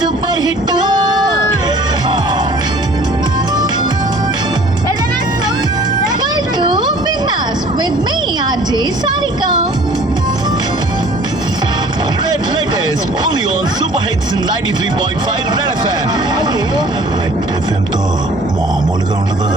Super hit with me, RJ Sarika. Red Latest, only on Super Hits 93.5 Red FM. FM తో మామూలుగా ఉండదు.